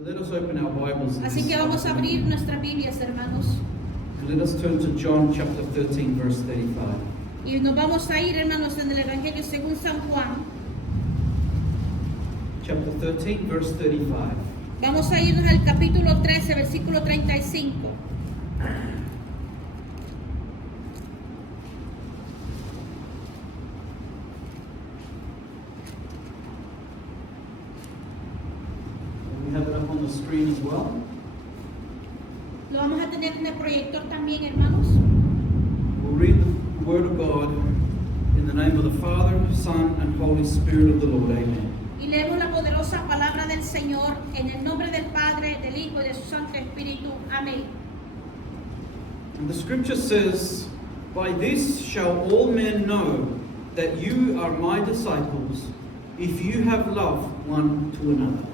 So let us open our Bibles. Así que vamos a abrir nuestras Biblias, hermanos. And let us turn to John chapter 13, verse 35. Y nos vamos a ir, hermanos, en el Evangelio según San Juan. Chapter 13, verse 35. Vamos a irnos al capítulo 13, versículo 35. We have it up on the screen as well. Lo vamos a tener en el proyector también, hermanos. We'll read the Word of God in the name of the Father, Son, and Holy Spirit of the Lord. Amen. Y leemos la poderosa palabra del Señor en el nombre del Padre, del Hijo y de su Santo Espíritu. Amén. And the scripture says, "By this shall all men know that you are my disciples, if you have love one to another."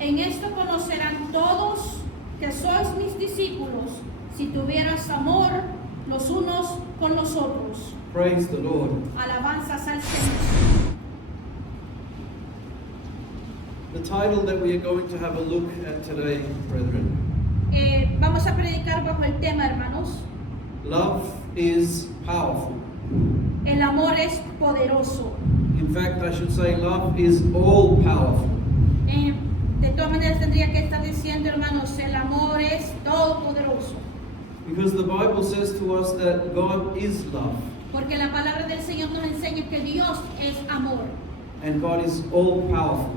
En esto conocerán todos que sois mis discípulos, si tuvieras amor los unos con los otros. Praise the Lord. Alabanzas al Señor. The title that we are going to have a look at today, brethren, Vamos a predicar bajo el tema, hermanos. love is powerful. El amor es poderoso. In fact, I should say love is all powerful. De todas maneras tendría que estar diciendo, hermanos, el amor es todopoderoso. Because the Bible says to us that God is love Porque la palabra del Señor nos enseña que Dios es amor. and God is all powerful.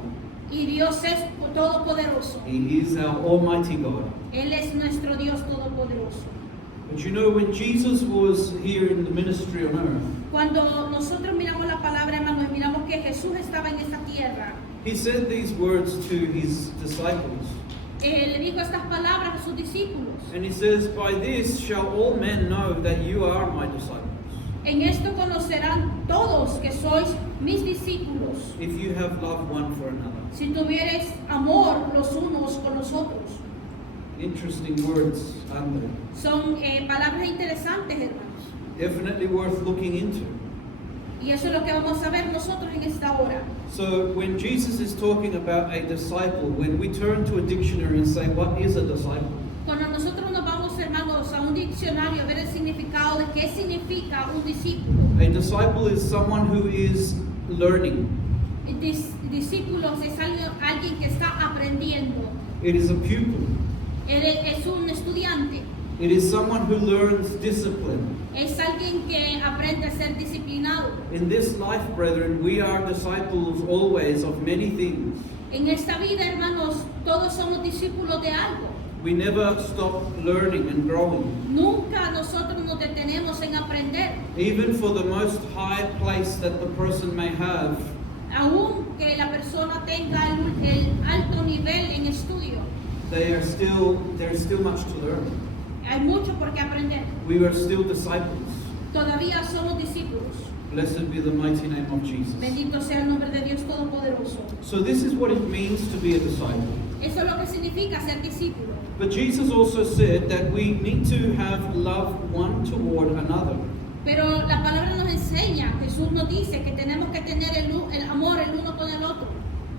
Y Dios es todopoderoso. He is our Almighty God. Él es nuestro Dios todopoderoso. But you know, when Jesus was here in the ministry on earth, Cuando nosotros miramos la palabra, hermanos, y miramos que Jesús estaba en esta tierra, He said these words to His disciples. le dijo estas palabras a sus discípulos. And He says, "By this shall all men know that you are my disciples, En esto conocerán todos que sois mis discípulos, if you have love one for another." si tuviereis amor los unos con los otros. Interesting words, aren't they? Son palabras interesantes, hermanos. Definitely worth looking into. Y eso es lo que vamos a ver nosotros en esta hora. So when Jesus is talking about a disciple, when we turn to a dictionary and say, what is a disciple? Cuando nosotros nos vamos, hermanos, a un diccionario a ver el significado de qué significa un discípulo. A disciple is someone who is learning. Discípulos es alguien que está aprendiendo. It is a pupil. Él es un estudiante. It is someone who learns discipline. Es alguien que aprende a ser disciplinado. In this life, brethren, we are disciples always of many things. En esta vida, hermanos, todos somos discípulos de algo. We never stop learning and growing. Nunca nosotros nos detenemos en aprender. Even for the most high place that the person may have, Aún que la persona tenga el alto nivel en estudio, there's still much to learn. hay mucho por qué aprender. We are still disciples. Todavía somos discípulos. Blessed be the mighty name of Jesus. Bendito sea el nombre de Dios Todopoderoso. So this is what it means to be a disciple. Eso es lo que significa ser discípulo. But Jesus also said that we need to have love one toward another. Pero la palabra nos enseña, Jesús nos dice que tenemos que tener el amor el uno con el otro.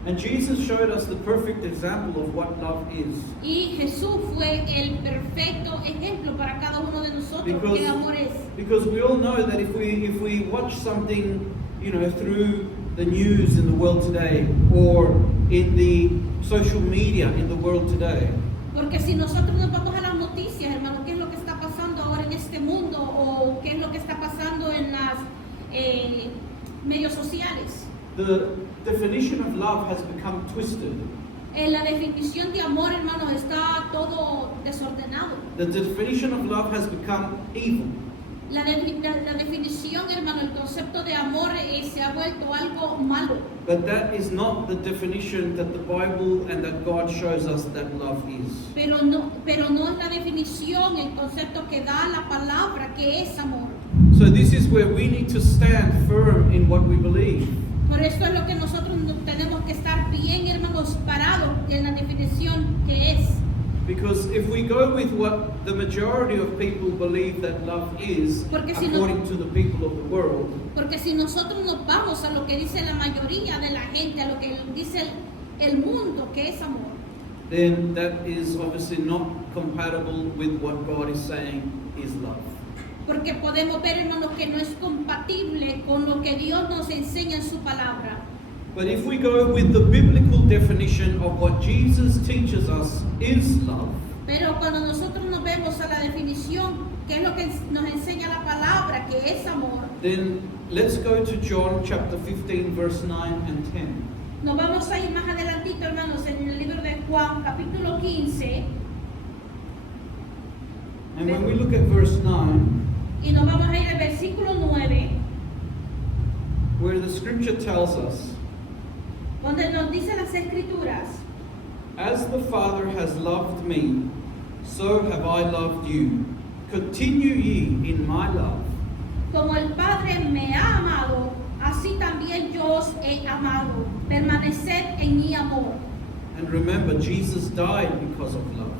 And Jesus showed us the perfect example of what love is. Y Jesús fue el perfecto ejemplo para cada uno de nosotros Because- que el amor es. Because we all know that if we watch something, through the news in the world today or in the social media in the world today, Porque si nosotros nos vamos a las noticias, hermanos, ¿qué es lo que está pasando ahora en este mundo? ¿O qué es lo que está pasando en las medios sociales? the definition of love has become twisted. La definición de amor, hermanos, está todo desordenado. The definition of love has become evil. La definición, hermano, el concepto de amor se ha vuelto algo malo. But that is not the definition that the Bible and that God shows us that love is. Pero no es la definición, el concepto que da la palabra que es amor. So this is where we need to stand firm in what we believe. Por esto es lo que nosotros tenemos que estar bien, hermanos, parados en la definición que es. Because if we go with what the majority of people believe that love is, Porque si no- according to the people of the world, Porque si nosotros nos vamos a lo que dice la mayoría de la gente, a lo que dice el mundo que es amor, then that is obviously not compatible with what God is saying is love. Porque podemos ver, hermanos, que no es compatible con lo que Dios nos enseña en su palabra. But if we go with the biblical definition of what Jesus teaches us is love, Pero cuando nosotros nos vemos a la definición, que es lo que nos enseña la palabra, que es amor, then let's go to John chapter 15, verse 9 and 10. nos vamos a ir más adelantito, hermanos, en el libro de Juan, capítulo 15, And when we look at verse 9, y nos vamos a ir al versículo 9, where the scripture tells us, donde nos dice las escrituras: "As the Father has loved me, so have I loved you. Continue ye in my love." Como el Padre me ha amado, así también yo os he amado. Permaneced en mi amor. And remember, Jesus died because of love.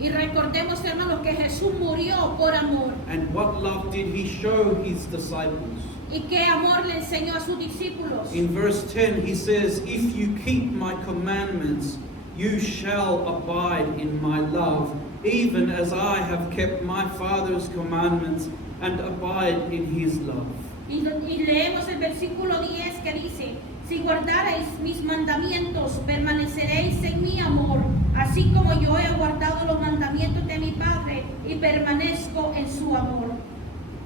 Y recordemos, hermanos, que Jesús murió por amor. And what love did he show his disciples? ¿Y qué amor le enseñó a sus discípulos? In verse 10, he says, "If you keep my commandments, you shall abide in my love, even as I have kept my Father's commandments and abide in his love." Y leemos el versículo 10 que dice: si guardareis mis mandamientos, permaneceréis en mi amor, así como yo he guardado los mandamientos de mi Padre y permanezco en su amor.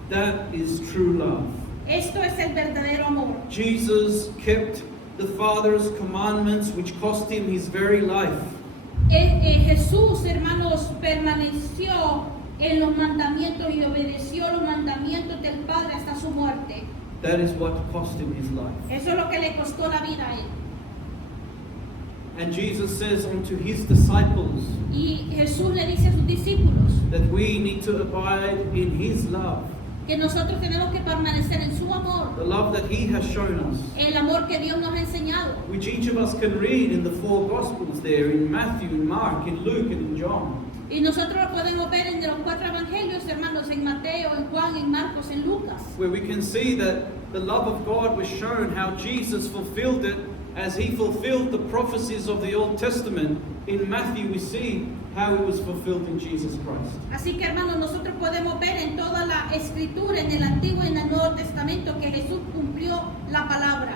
That is true love. Esto es el verdadero amor. Jesus kept the Father's commandments, which cost him his very life. Jesús, hermanos, permaneció en los mandamientos y obedeció los mandamientos del Padre hasta su muerte. That is what cost him his life. Eso es lo que le costó la vida a él. And Jesus says unto his disciples Y Jesús le dice a sus discípulos that we need to abide in his love, que nosotros tenemos que permanecer en su amor, the love that he has shown us, el amor que Dios nos ha enseñado. which each of us can read in the four Gospels there, in Matthew, in Mark, in Luke, and in John. Y nosotros lo podemos ver en los 4 evangelios, hermanos, en Mateo, en Juan, en Marcos, en Lucas. Where we can see that the love of God was shown, how Jesus fulfilled it as he fulfilled the prophecies of the Old Testament. In Matthew we see how it was fulfilled in Jesus Christ. Así que, hermanos, nosotros podemos ver en toda la escritura, en el Antiguo y en el Nuevo Testamento, que Jesús cumplió la palabra.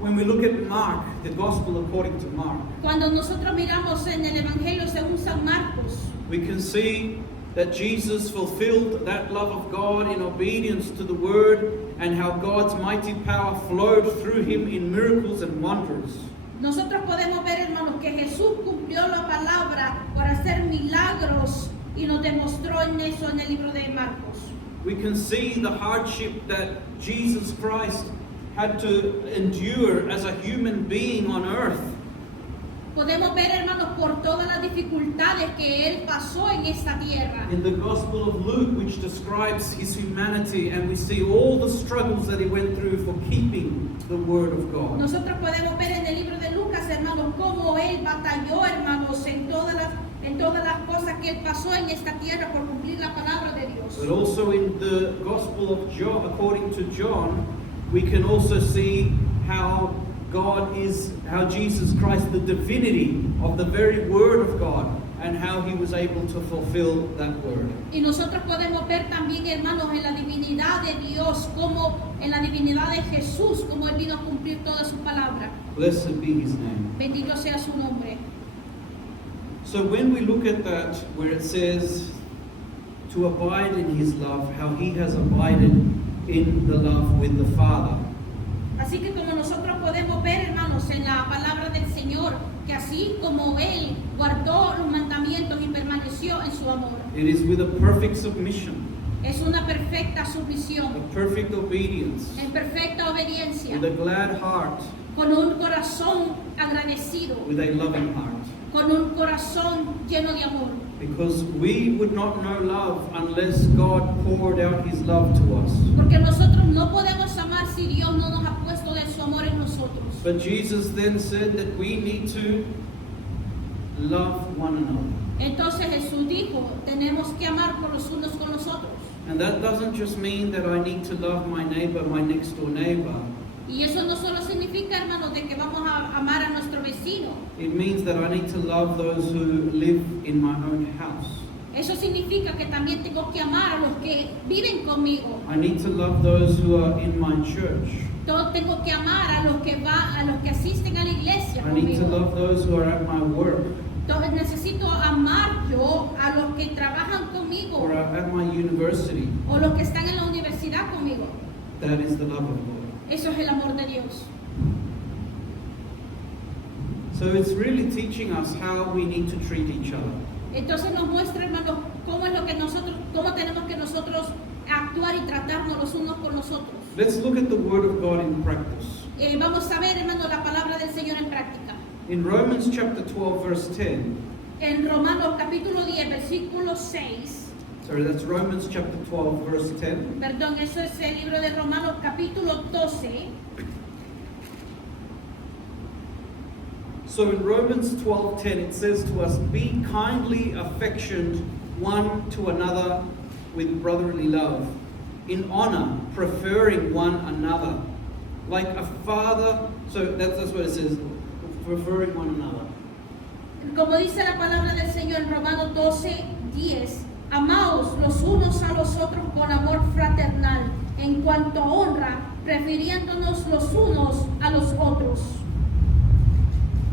When we look at Mark, the Gospel according to Mark, Cuando nosotros miramos en el Evangelio según San Marcos, we can see that Jesus fulfilled that love of God in obedience to the Word, and how God's mighty power flowed through him in miracles and wonders. nosotros podemos ver, hermanos, que Jesús cumplió la palabra por hacer milagros y nos demostró en eso en el libro de Marcos. We can see the hardship that Jesus Christ had to endure as a human being on earth. Podemos ver, hermanos, por todas las dificultades que Él pasó en esta tierra. In the Gospel of Luke, which describes his humanity, and we see all the struggles that he went through for keeping the Word of God. Nosotros podemos ver en el libro de Lucas, hermanos, cómo Él batalló, hermanos, en todas las cosas que Él pasó en esta tierra por cumplir la palabra de Dios. But also in the Gospel of John, according to John, we can also see how Jesus Christ, the divinity of the very Word of God, and how he was able to fulfill that Word. Y nosotros podemos ver también, hermanos, en la divinidad de Dios, como en la divinidad de Jesús, como Él vino a cumplir toda su palabra. Blessed be his name. Bendito sea su nombre. So when we look at that, where it says to abide in his love, how he has abided in the love with the Father. Así que como nosotros podemos ver, hermanos, en la palabra del Señor, que así como Él guardó los mandamientos y permaneció en su amor, It is with a perfect submission, es una perfecta a sumisión, perfect obedience, en perfecta obediencia, with a glad heart, con un corazón agradecido, with a loving heart. con un corazón lleno de amor. Because we would not know love unless God poured out his love to us. Porque nosotros no podemos amar si Dios no nos ha puesto de su amor en nosotros. But Jesus then said that we need to love one another. Entonces Jesús dijo, tenemos que amar por los unos con los otros. And that doesn't just mean that I need to love my neighbor, my next door neighbor. Y eso no solo significa, hermanos, de que vamos a amar a nuestro vecino. It means that I need to love those who live in my own house. Eso significa que también tengo que amar a los que viven conmigo. I need to love those who are in my church. Tengo que amar a los que asisten a la iglesia I need to conmigo. love those who are at my work Entonces necesito amar yo a los que trabajan conmigo or are at my university. o los que están en la universidad conmigo. That is the love of God. Eso es el amor de Dios. So it's really teaching us how we need to treat each other. Entonces nos muestra, hermanos, cómo tenemos que nosotros actuar y tratarnos los unos con los otros. Let's look at the Word of God in practice. Vamos a ver, hermanos, la palabra del Señor en práctica. In Romans chapter 12, verse 10, En Romanos capítulo 10, versículo 6. sorry, that's Romans chapter 12, verse 10. Perdón, eso es el libro de Romanos capítulo 12. So in Romans 12:10 it says to us, "Be kindly affectioned one to another with brotherly love, in honor, preferring one another, like a father." So that's what it says, preferring one another. Como dice la palabra del Señor en Romanos 12, 10. Amaos los unos a los otros con amor fraternal, en cuanto a honra, prefiriéndonos los unos a los otros.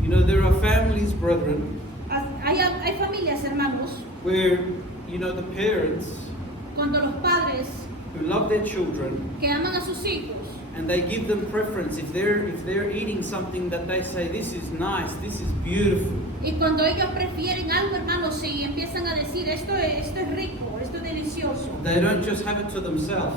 You know, there are families, brethren, Hay familias, hermanos, where, you know, the parents cuando los padres who love their children que aman a sus hijos and they give them preference if they're eating something that they say, this is nice, this is beautiful. y cuando ellos prefieren algo, hermanos, y empiezan a decir esto es rico, esto es delicioso, They don't just have it to themselves.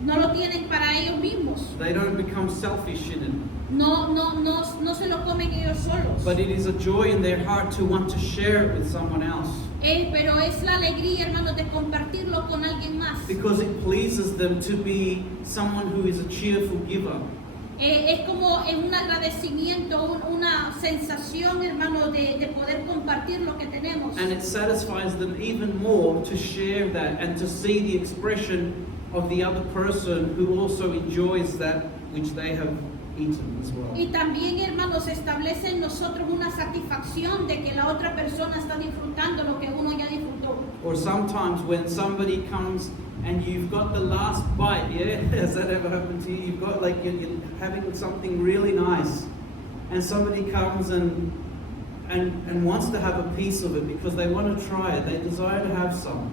no lo tienen para ellos mismos, They don't become selfish in it. no se lo comen ellos solos. But it is a joy in their heart to want to share it with someone else. Pero es la alegría, hermanos, de compartirlo con alguien más. Because it pleases them to be someone who is a cheerful giver. Es como un agradecimiento, una sensación, hermano, de poder compartir lo que tenemos. And it satisfies them even more to share that and to see the expression of the other person who also enjoys that which they have eaten as well. Y también, hermanos, establece en nosotros una satisfacción de que la otra persona está disfrutando lo que uno ya disfrutó. Or sometimes when somebody comes and you've got the last bite, yeah? Has that ever happened to you? You've got like, you're having something really nice and somebody comes and wants to have a piece of it because they want to try it, they desire to have some.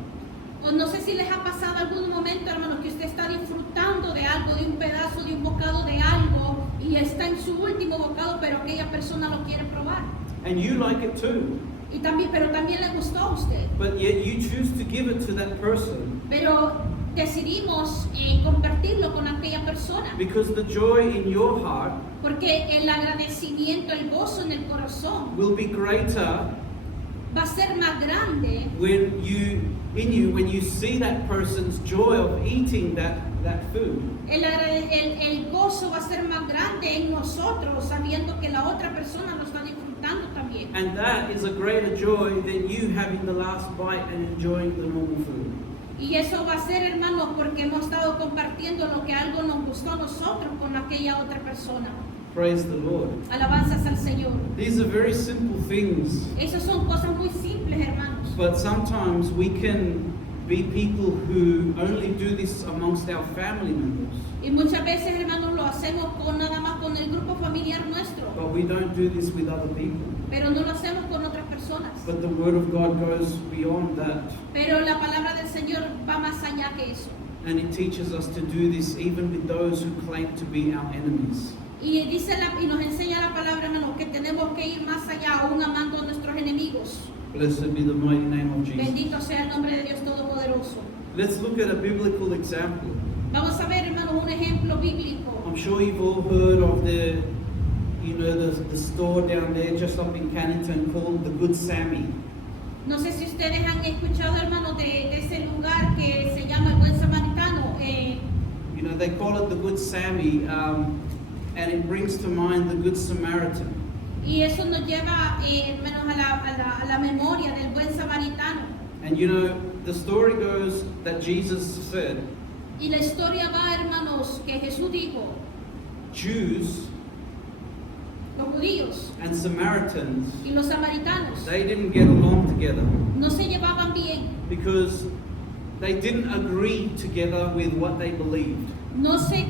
O no sé si les ha pasado algún momento, hermanos, que usted está disfrutando de algo, de un pedazo, de un bocado de algo, y está en su último bocado, pero aquella persona lo quiere probar. And you like it too, Pero también le gustó a usted. but yet you choose to give it to that person Pero decidimos compartirlo con aquella persona. because the joy in your heart Porque el agradecimiento, el gozo en el corazón will be greater va a ser más grande when you see that person's joy of eating that food. el gozo va a ser más grande en nosotros sabiendo que la otra persona lo está disfrutando también. And that is a greater joy than you having the last bite and enjoying the normal food. Y eso va a ser, hermanos, porque hemos estado compartiendo lo que algo nos gustó a nosotros con aquella otra persona. Praise the Lord. Alabanzas al Señor. These are very simple things, Esas son cosas muy simples, hermanos. but sometimes we can be people who only do this amongst our family members, Y muchas veces, hermanos, lo hacemos nada más con el grupo familiar nuestro, but we don't do this with other people. pero no lo hacemos con otras personas. But the Word of God goes beyond that, Pero la palabra del Señor va más allá que eso. and it teaches us to do this even with those who claim to be our enemies. Y nos enseña la palabra, hermanos, que tenemos que ir más allá, aún amando a nuestros enemigos. Blessed be the mighty name of Jesus. Bendito sea el nombre de Dios Todopoderoso. Let's look at a biblical example. Vamos a ver, hermanos, un ejemplo bíblico. I'm sure you've all heard of the store down there just up in Cannington called the Good Sammy. No sé si ustedes han escuchado, hermanos, de ese lugar que se llama el Buen Samaritano. You know, they call it the Good Sammy, and it brings to mind the Good Samaritan. Y eso nos lleva, hermanos, a la memoria del Buen Samaritano. And you know, the story goes that Jesus said, Y la historia va, hermanos, que Jesús dijo, Jews los judíos and Samaritans, y los samaritanos they didn't get along together no se llevaban bien, because they didn't agree together with what they believed. no se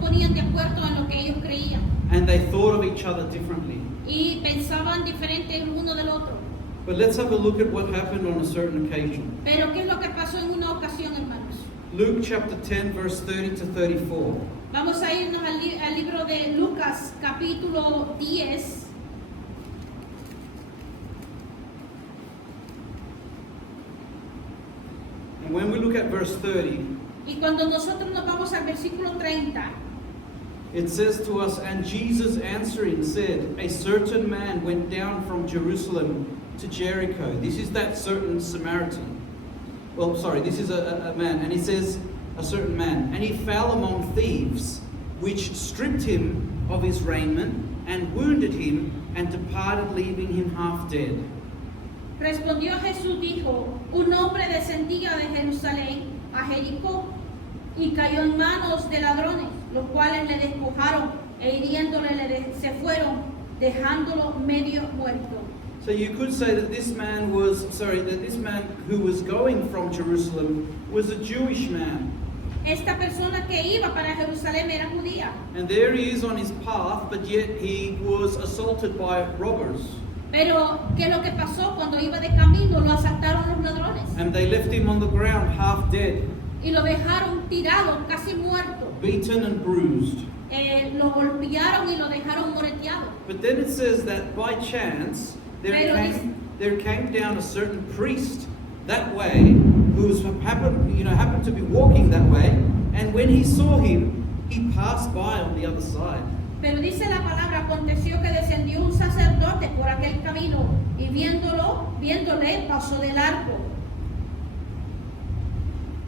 ponían de acuerdo en lo que ellos creían And they thought of each other differently. y pensaban diferente el uno del otro. But let's have a look at what happened on a certain occasion. Pero ¿qué es lo que pasó en una ocasión, hermanos? Luke chapter 10, verse 30 to 34. Vamos a irnos al libro de Lucas, capítulo 10. And when we look at verse 30, Y cuando nosotros nos vamos al versículo 30, it says to us, "And Jesus answering said, A certain man went down from Jerusalem to Jericho." This is that certain Samaritan. Well, sorry, this is a man. And he says, a certain man. "And he fell among thieves, which stripped him of his raiment, and wounded him, and departed, leaving him half dead." respondió Jesús, dijo, un hombre descendía de Jerusalén a Jericó y cayó en manos de ladrones, los cuales le despojaron e hiriéndole se fueron, dejándolo medio muerto. So you could say that this man who was going from Jerusalem was a Jewish man. Esta persona que iba para Jerusalén era judía. And there he is on his path, but yet he was assaulted by robbers. Pero, ¿qué es lo que pasó? Cuando iba de camino, lo asaltaron los ladrones. And they left him on the ground half dead, Y lo dejaron tirado, casi muerto. beaten and bruised. Lo golpearon y lo dejaron moreteado. But then it says that by chance there came down a certain priest that way who happened to be walking that way, and when he saw him, he passed by on the other side. Pero dice la palabra, aconteció que descendió un sacerdote por aquel camino y viéndole, pasó de largo.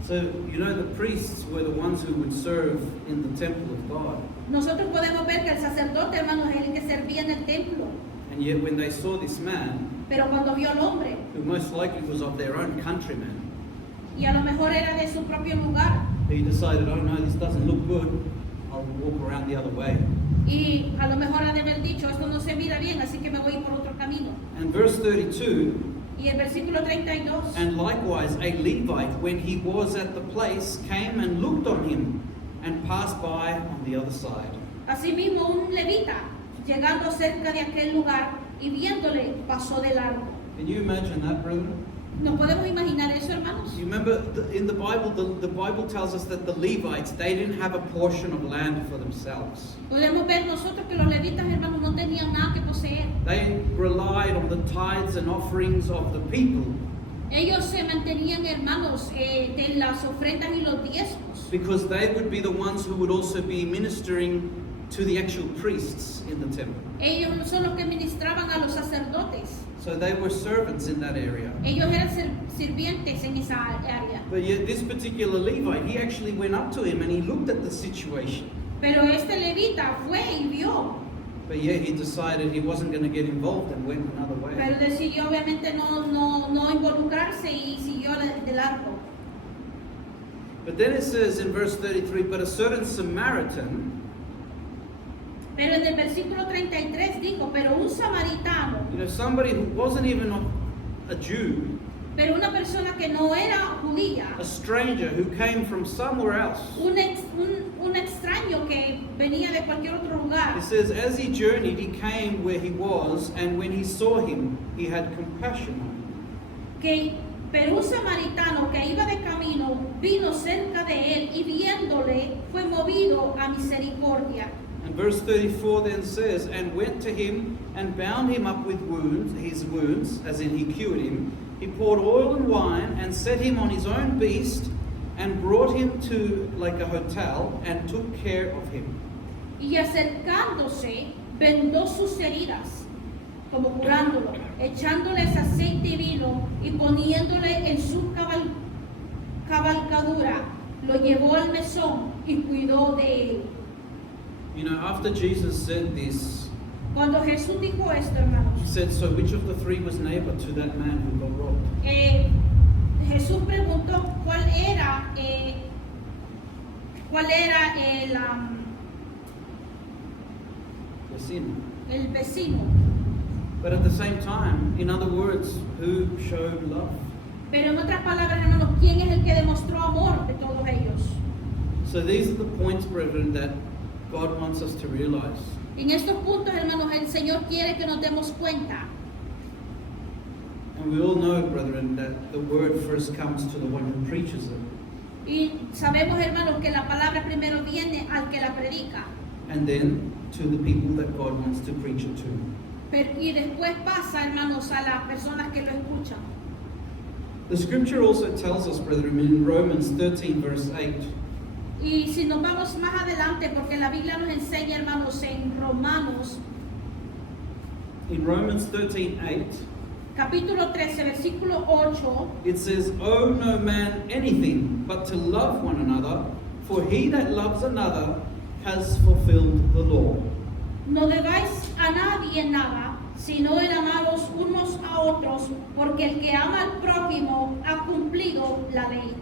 So, the priests were the ones who would serve in the temple of God. Nosotros podemos ver que el sacerdote, hermanos, es el que servía en el templo. And yet when they saw this man, Pero cuando vio al hombre, who most likely was of their own countrymen, y a lo mejor era de su propio lugar, he decided, oh no, this doesn't look good, I'll walk around the other way. y a lo mejor ha de haber dicho, esto no se mira bien, así que me voy por otro camino. And verse 32, Y el versículo 32, "And likewise a Levite, when he was at the place, came and looked on him, and passed by on the other side." asimismo un levita, llegando cerca de aquel lugar y viéndole, pasó de largo. Can you imagine that, brethren? ¿Nos podemos imaginar eso, hermanos? You remember in the Bible, the Bible tells us that the Levites, they didn't have a portion of land for themselves. Podemos ver nosotros que los levitas, hermanos, no tenían nada que poseer. They relied on the tithes and offerings of the people, Ellos se mantenían, hermanos, de las ofrendas y los diezmos, because they would be the ones who would also be ministering to the actual priests in the temple. ellos son los que ministraban a los sacerdotes. So they were servants in that area. Ellos eran sirvientes en esa área. But yet this particular Levite, he actually went up to him and he looked at the situation. Pero este levita fue y vio, But yet he decided he wasn't going to get involved and went another pero way. decidió obviamente no involucrarse y siguió de largo. But then it says in verse 33, "But a certain Samaritan," Pero en el versículo 33 dijo, pero un samaritano, somebody who wasn't even a Jew, pero una persona que no era judía, a stranger who came from somewhere else. un extraño que venía de cualquier otro lugar. It says, "As he journeyed, he came where he was, and when he saw him, he had compassion on him." Pero un samaritano que iba de camino vino cerca de él y viéndole fue movido a misericordia. And verse 34 then says, "And went to him and bound him up with his wounds, as in he cured him. He poured oil and wine and set him on his own beast and brought him to like a hotel and took care of him." Y acercándose, vendó sus heridas, como curándolo, echándoles aceite y vino y poniéndole en su cabalgadura, lo llevó al mesón y cuidó de él. After Jesus said this, Cuando Jesús dijo esto, hermanos, he said, "So which of the three was neighbor to that man who got robbed?" Jesús preguntó cuál era Vecino. el vecino. But at the same time, in other words, who showed love? Pero en otras palabras, hermanos, ¿quién es el que demostró amor de todos ellos? So these are the points, brethren, that God wants us to realize. En estos puntos, hermanos, el Señor quiere que nos demos cuenta. And we all know, brethren, that the word first comes to the one who preaches it. Y sabemos, hermanos, que la palabra primero viene al que la predica. And then to the people that God wants to preach it to. Y después pasa, hermanos, a las personas que lo escuchan. The scripture also tells us, brethren, in Romans 13, verse 8, Y si nos vamos más adelante, porque la Biblia nos enseña, hermanos, en Romanos, in Romans 13, 8, capítulo 13, versículo 8, it says, "Owe no man anything but to love one another, for he that loves another has fulfilled the law." no debáis a nadie nada, sino en amaros unos a otros, porque el que ama al prójimo ha cumplido la ley.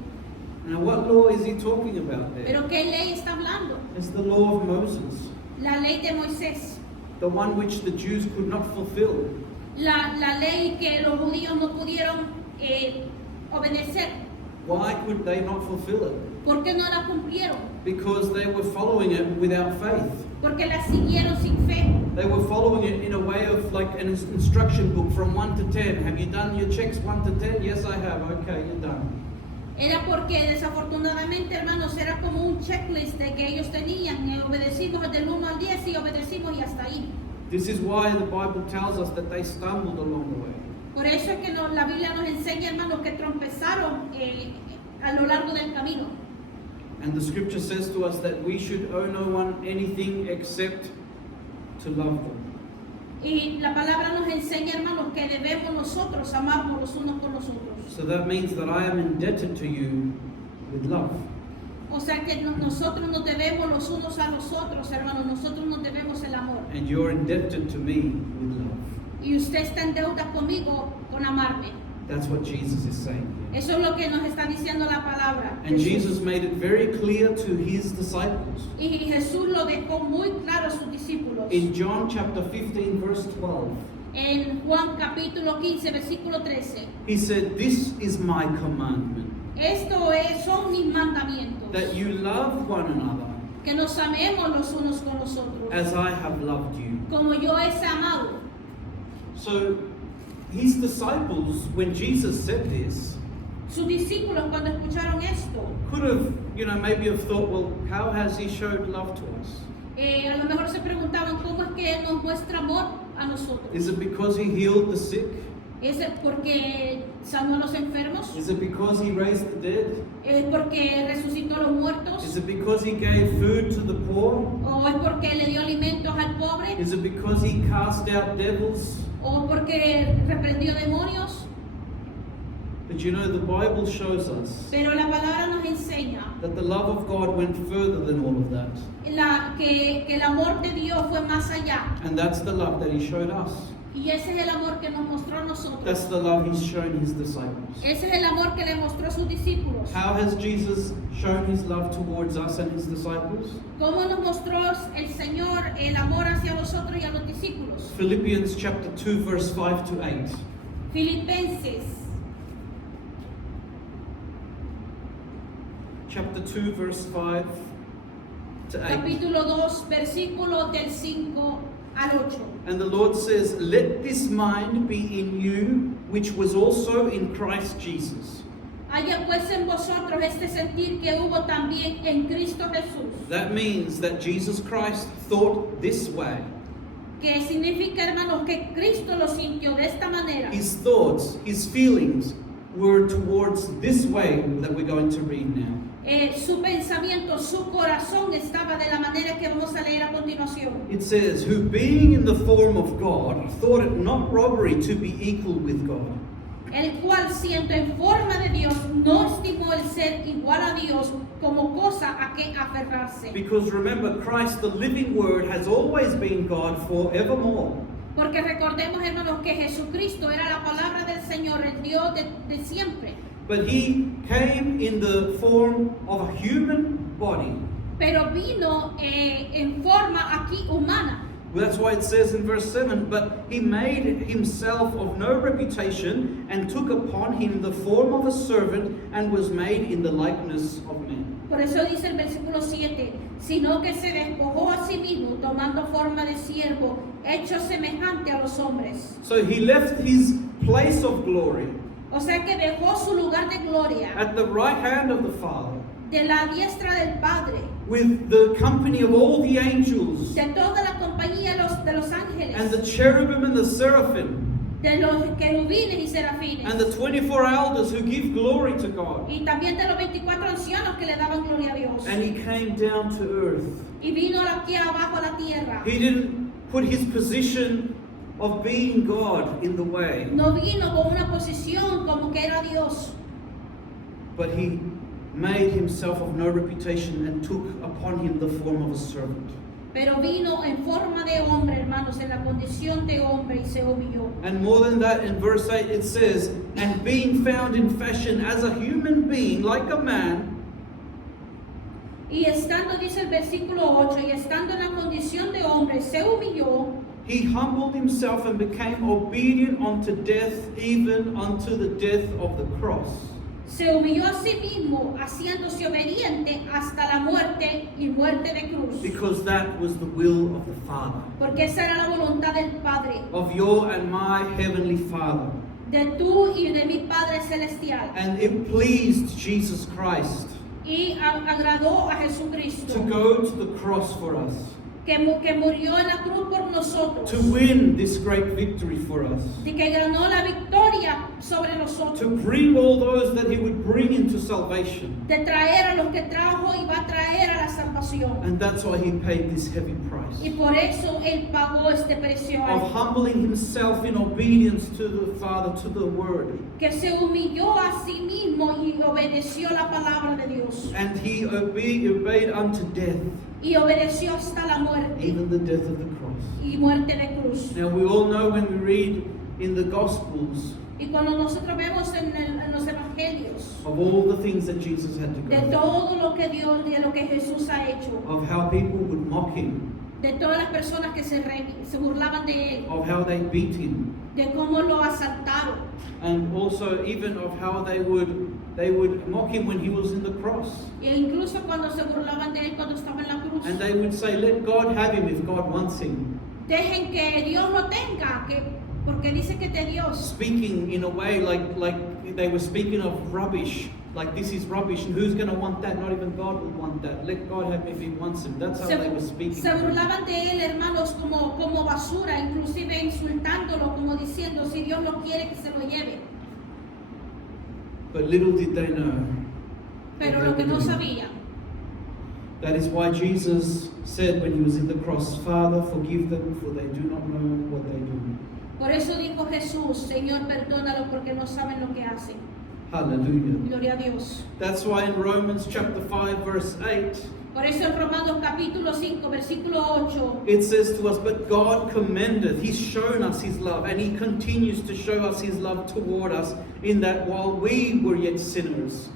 Now, what law is he talking about there? ¿Pero qué ley está hablando? It's the law of Moses, La ley de Moisés, the one which the Jews could not fulfill. la ley que los judíos no pudieron obedecer. Why could they not fulfill it? ¿Por qué no la cumplieron? Because they were following it without faith. Porque la siguieron sin fe. They were following it in a way of like an instruction book from 1 to 10. Have you done your checks 1 to 10? Yes, I have. Okay, you're done. Era porque desafortunadamente, hermanos, era como un checklist de que ellos tenían. Obedecimos del 1 al 10 y obedecimos y hasta ahí. This is why the Bible tells us that they stumbled along the way. Por eso es que la Biblia nos enseña, hermanos, que tropezaron a lo largo del camino. And the scripture says to us that we should owe no one anything except to love them. Y la palabra nos enseña, hermanos, que debemos nosotros amarnos los unos por los otros. So that means that I am indebted to you with love. O sea que nosotros nos debemos los unos a los otros, hermanos. Nosotros nos debemos el amor. And you're indebted to me with love. Y usted está en deuda conmigo con amarme. That's what Jesus is saying here. Eso es lo que nos está diciendo la palabra. And Jesús. Jesus made it very clear to his disciples. Y Jesús lo dejó muy claro a sus discípulos. In John chapter 15, verse 12, En Juan capítulo 15, versículo 13. he said, "This is my commandment, Son mis mandamientos. that you love one another Que nos amemos los unos con los otros. as I have loved you." Como yo he amado. So his disciples, when Jesus said this, Sus discípulos cuando escucharon esto, could have, maybe have thought, well, how has he showed love to us? a lo mejor se preguntaban cómo es que Él nos muestra amor a nosotros. Is it because he healed the sick? ¿Es porque sanó a los enfermos? Is it because he raised the dead? ¿Es porque resucitó a los muertos? Is it because he gave food to the poor? ¿O es porque le dio alimentos al pobre? Is it because he cast out devils? ¿O porque reprendió demonios? But the Bible shows us Pero la palabra nos enseña that the love of God went further than all of that. que el amor de Dios fue más allá. And that's the love that he showed us. Y ese es el amor que nos mostró a nosotros. That's the love he's shown his disciples. Ese es el amor que le mostró a sus discípulos. How has Jesus shown his love towards us and his disciples? ¿Cómo nos mostró el Señor el amor hacia nosotros y a los discípulos? Philippians chapter 2, verse 5 to 8. Filipenses, Chapter 2, verse 5 to 8. capítulo 2, versículo del 5 al 8. And the Lord says, "Let this mind be in you, which was also in Christ Jesus." Haya pues en vosotros este sentir que hubo también en Cristo Jesús. That means that Jesus Christ thought this way. Que significa, hermanos, que Cristo lo sintió de esta manera. His thoughts, his feelings were towards this way that we're going to read now. Su pensamiento, su corazón estaba de la manera que vamos a leer a continuación. It says, "Who being in the form of God, thought it not robbery to be equal with God." El cual, siendo en forma de Dios, no estimó el ser igual a Dios como cosa a que aferrarse. Because remember, Christ, the living Word, has always been God forevermore. Porque recordemos, hermanos, que Jesucristo era la palabra del Señor, el Dios de siempre. But he came in the form of a human body. Pero vino en forma aquí humana. That's why it says in verse 7, but he made himself of no reputation and took upon him the form of a servant and was made in the likeness of men. Por eso dice el versículo 7, sino que se despojó a sí mismo, tomando forma de siervo, hecho semejante a los hombres. So he left his place of glory O sea que dejó su lugar de gloria at the right hand of the Father de la diestra del Padre, with the company of all the angels de toda la compañía de los ángeles, and the cherubim and the seraphim de los querubines y serafines, and the 24 elders who give glory to God. y también de los 24 ancianos que le daban gloria a Dios. And he came down to earth. Y vino aquí abajo a la tierra. He didn't put his position of being God in the way, No vino con una posición como que era Dios, but he made himself of no reputation and took upon him the form of a servant. pero vino en forma de hombre, hermanos, en la condición de hombre y se humilló. And more than that, in verse 8 it says, and being found in fashion as a human being, like a man, Y estando, dice el versículo 8, y estando en la condición de hombre, se humilló, he humbled himself and became obedient unto death, even unto the death of the cross. se humilló a sí mismo, haciéndose obediente hasta la muerte y muerte de cruz. Because that was the will of the Father, Porque esa era la voluntad del Padre, of your and my heavenly Father. de tú y de mi Padre celestial. And it pleased Jesus Christ Y agradó a to Jesucristo, go to the cross for us, que murió en la cruz por nosotros, to win this great victory for us, de que ganó la victoria sobre nosotros, to bring all those that he would bring into salvation. de traer a los que trajo y va a traer a la salvación. And that's why he paid this heavy Y price por eso Él pagó este precio of alto, humbling himself in obedience to the Father, to the Word. que se humilló a sí mismo y obedeció la palabra de Dios, And he obeyed unto death, y obedeció hasta la muerte even the death of the cross. y muerte de cruz. Now we all know when we read in the Gospels Y cuando nosotros vemos en los evangelios of all the things that Jesus had to de go through, todo lo que Dios, de lo que Jesús ha hecho, of how people would mock him, de todas las personas que se burlaban de Él, of how they beat him, de cómo lo asaltaron, and also even of how they would mock him when he was in the cross. e incluso cuando se burlaban de Él cuando estaba en la cruz. And they would say, let God have him if God wants him. Dejen que Dios lo tenga, porque dice que es de Dios. Speaking in a way like they were speaking of rubbish, like this is rubbish, and who's going to want that? Not even God will want that. Let God have him if he wants him. That's how they were speaking. Se burlaban de Él, hermanos, como basura, inclusive insultándolo, como diciendo, si Dios lo quiere, que se lo lleve. But little did they know. Pero what lo they que were no doing. sabían. That is why Jesus said when he was in the cross, Father, forgive them, for they do not know what they do. Por eso dijo Jesús, Señor, perdónalo porque no saben lo que hacen. Hallelujah. Gloria a Dios. That's why in Romans chapter 5 verse 8, Por eso en Romanos capítulo 5, versículo 8, it says to us, but God commendeth, he's shown us his love, and he continues to show us his love toward us, in that while we were yet sinners,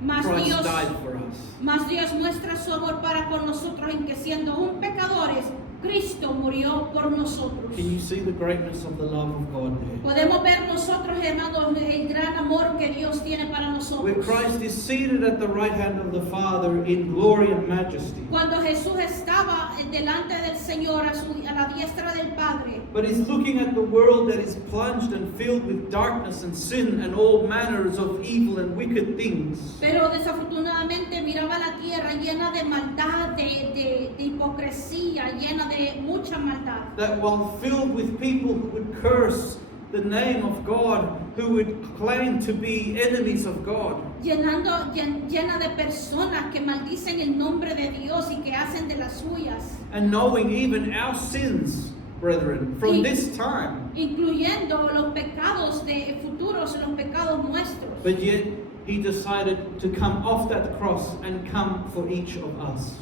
mas Christ died for us. Dios muestra su amor para con nosotros en que siendo aún pecadores, Cristo murió por nosotros. Can you see the greatness of the love of God there? Podemos ver nosotros, hermanos, el gran amor que Dios tiene para Where nosotros. Christ is seated at the right hand of the Father in glory and majesty. Cuando Jesús estaba delante del Señor a la diestra del Padre, But he's looking at the world that is plunged and filled with darkness and sin and all manners of evil and wicked things. pero desafortunadamente miraba la tierra llena de maldad, de hipocresía, llena de mucha maldad. That while filled with people who would curse the name of God, who would claim to be enemies of God, Llena de personas que maldicen el nombre de Dios y que hacen de las suyas, and knowing even our sins, brethren, from this time, incluyendo los pecados de futuros, los pecados nuestros. but yet he decided to come off that cross and come for each of us.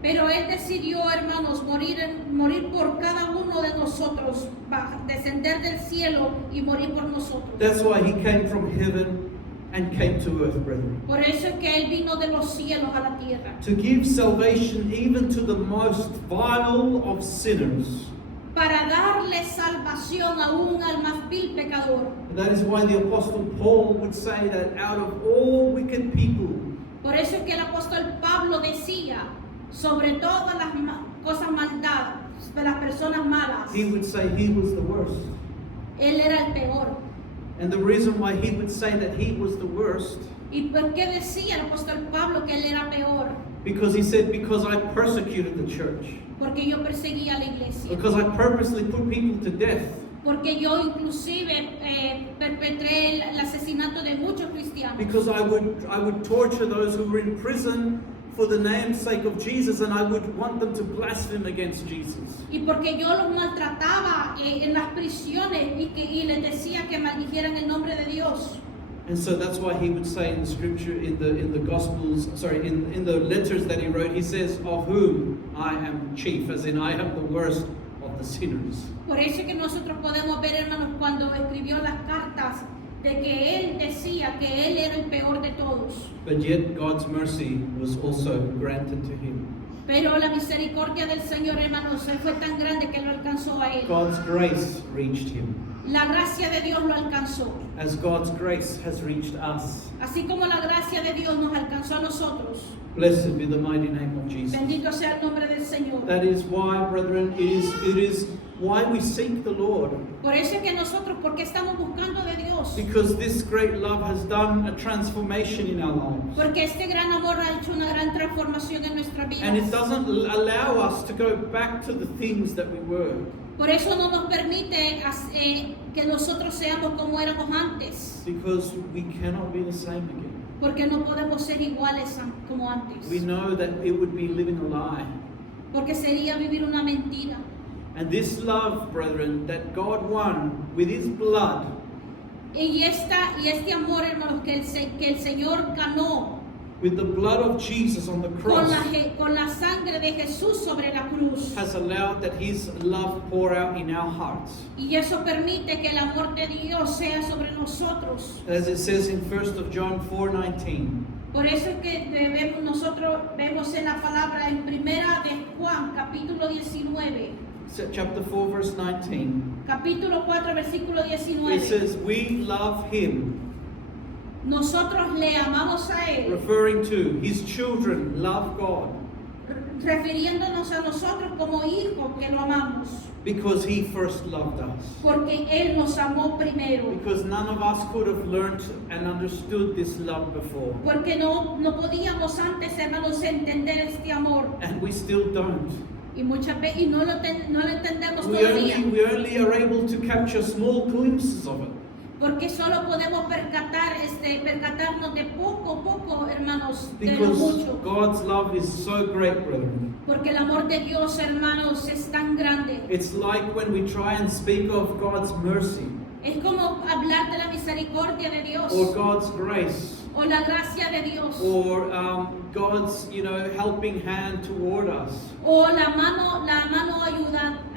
Pero Él decidió, hermanos, morir por cada uno de nosotros, descender del cielo y morir por nosotros. That's why he came from heaven and came to earth, brethren, Por eso es que Él vino de los cielos a la tierra, to give salvation even to the most vile of sinners. para darle salvación aún al más vil pecador. And that is why the Apostle Paul would say that out of all wicked people, Por eso es que el apóstol Pablo decía, sobre todas las cosas maldadas, de las personas malas, he would say he was the worst. él era el peor. And the reason why he would say that he was the worst, ¿Y por qué decía el apóstol Pablo que él era peor? because he said, because I persecuted the church, Porque yo perseguía a la iglesia. because I purposely put people to death, Porque yo inclusive perpetré el asesinato de muchos cristianos. because I would torture those who were in prison for the name's sake of Jesus, and I would want them to blaspheme against Jesus. Y porque yo los maltrataba en las prisiones y les decía que maldijeran el nombre de Dios. And so that's why he would say in the scripture, in the Gospels, in the letters that he wrote, he says, of whom I am chief, as in I am the worst of the sinners. Por eso que nosotros podemos ver, hermanos, cuando escribió las cartas, de que él decía que él era el peor de todos. But yet God's mercy was also granted to him. Pero la misericordia del Señor, hermanos, fue tan grande que lo alcanzó a él. God's grace reached him, La gracia de Dios lo alcanzó. as God's grace has reached us. Así como la gracia de Dios nos alcanzó a nosotros. Blessed be the mighty name of Jesus. Bendito sea el nombre del Señor. That is why, brethren, it is why we seek the Lord. Por eso es que nosotros, porque estamos buscando de Dios. Because this great love has done a transformation in our lives. Porque este gran amor ha hecho una gran transformación en nuestra vida. And it doesn't allow us to go back to the things that we were. Por eso no nos permite que nosotros seamos como éramos antes. Because we cannot be the same again. Porque no podemos ser iguales como antes. We know that it would be living a lie. Porque sería vivir una mentira. And this love, brethren, that God won with His blood, Y este amor, hermanos, que el Señor ganó with the blood of Jesus on the cross, con la sangre de Jesús sobre la cruz. has allowed that His love pour out in our hearts. Y eso permite que el amor de Dios sea sobre nosotros. As it says in 1 John 4:19. Por eso es que nosotros vemos en la palabra en Primera de Juan, capítulo 19. Chapter 4, verse 19. Capítulo 4, versículo It 19. says, we love Him, Nosotros le amamos a Él, referring to His children love God, refiriéndonos a nosotros como hijos que lo amamos. because He first loved us. Porque Él nos amó primero. Because none of us could have learned and understood this love before. Porque no podíamos antes, hermanos, entender este amor. And we still don't. Y muchas veces no lo entendemos todavía. We only are able to capture small glimpses of it. Porque solo podemos percatarnos de poco a poco, hermanos, de lo Because mucho. God's love is so great, brethren. Porque el amor de Dios, hermanos, es tan grande. It's like when we try and speak of God's mercy Es como hablar de la misericordia de Dios. or God's grace O la gracia de Dios. or God's, helping hand toward us. O la mano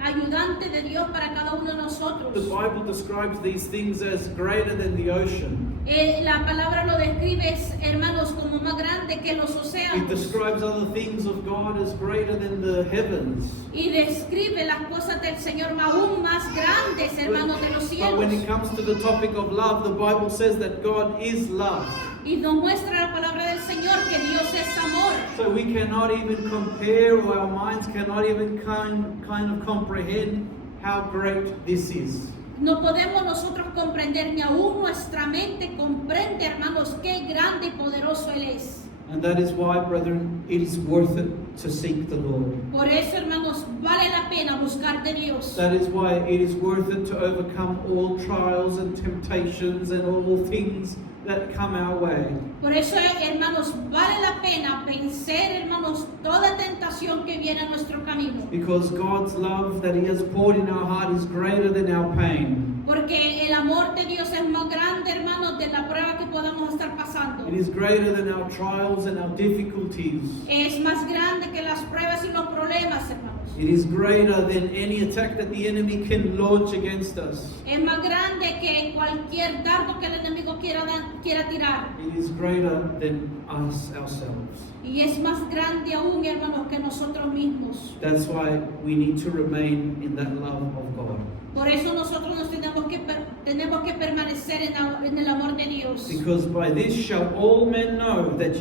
ayudante de Dios para cada uno de The nosotros. Bible describes these things as greater than the ocean. La palabra lo describe, hermanos, como más grande que los It océanos. describes other things of God as greater than the heavens. Y describe las cosas del Señor aún más grandes, hermanos, de los But when it cielos. comes to the topic of love, the Bible says that God is love. Y nos muestra la palabra del Señor que Dios es amor. So we cannot even compare, or our minds cannot even kind of comprehend how great this is. No podemos nosotros comprender, ni aún nuestra mente comprende, hermanos, qué grande y poderoso Él es. And that is why, brethren, it is worth it to seek the Lord. Por eso, hermanos, vale la pena buscar de Dios. That is why it is worth it to overcome all trials and temptations and all things that come our way. Por eso, hermanos, vale la pena vencer, hermanos, toda tentación que viene a nuestro camino. Because God's love that He has poured in our heart is greater than our pain. Porque el amor de Dios es más grande, hermanos, de la prueba que podamos estar pasando. It is greater than our trials and our difficulties. Es más grande que las pruebas y los problemas, hermanos. It is greater than any attack that the enemy can launch against us. Es más grande que cualquier dardo que el enemigo quiera quiera tirar. It is greater than us ourselves. Y es más grande aún, hermanos, que nosotros mismos. That's why we need to remain in that love of God. Por eso nosotros nos tenemos que permanecer en el amor de Dios. Because by this shall all men know that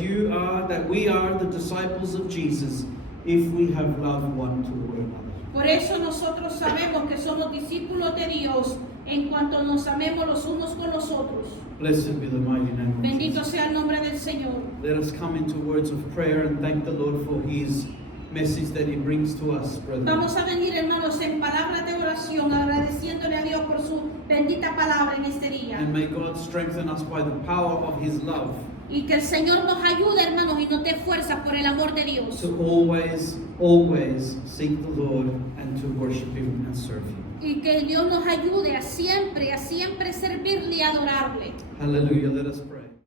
we are the disciples of Jesus, if we have love one toward another. Por eso nosotros sabemos que somos discípulos de Dios en cuanto nos amemos los unos con los otros. Blessed be the mighty name of Bendito Jesus. sea el nombre del Señor. Let us come into words of prayer and thank the Lord for His message that He brings to us, brethren. Vamos a venir, hermanos, en palabras de oración, agradeciéndole a Dios por su bendita palabra en este día. And may God strengthen us by the power of His love Y que el Señor nos ayude, hermanos, y nos dé fuerza por el amor de Dios. to always, always seek the Lord and to worship Him and serve Him. Y que Dios nos ayude a siempre servirle y adorarle. Hallelujah. Let us pray.